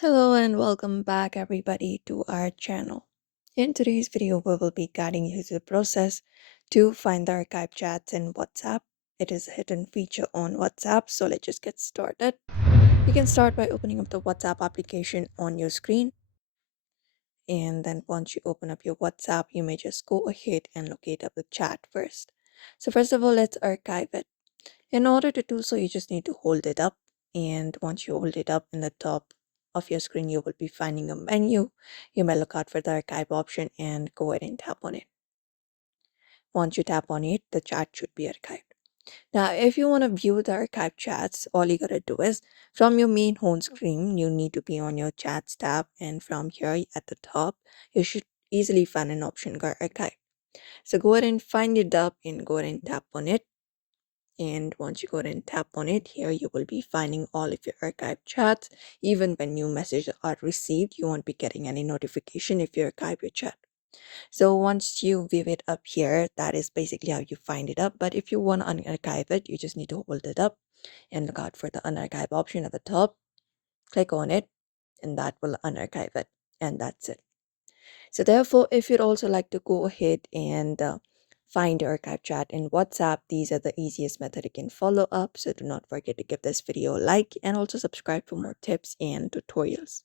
Hello and welcome back everybody to our channel. In today's video, we will be guiding you through the process to find the archive chats in WhatsApp. It is a hidden feature on WhatsApp, so let's just get started. You can start by opening up the WhatsApp application on your screen, and then once you open up your WhatsApp, you may just go ahead and locate up the chat first. So first of all, let's archive it. In order to do so, you just need to hold it up. And once you hold it up in the top of your screen, you will be finding a menu. You may look out for the archive option and go ahead and tap on it. Once you tap on it, the chat should be archived. Now, if you want to view the archive chats, all you gotta do is from your main home screen, you need to be on your chats tab. And from here at the top, you should easily find an option called archive. So go ahead and find it up and go ahead and tap on it. And once you go ahead and tap on it, here you will be finding all of your archived chats. Even when new messages are received, you won't be getting any notification if you archive your chat. So once you view it up here, that is basically how you find it up. But if you want to unarchive it, you just need to hold it up and look out for the unarchive option at the top. Click on it, and that will unarchive it. And that's it. So therefore, if you'd also like to go ahead and find your archive chat in WhatsApp, these are the easiest method you can follow up. So do not forget to give this video a like and also subscribe for more tips and tutorials.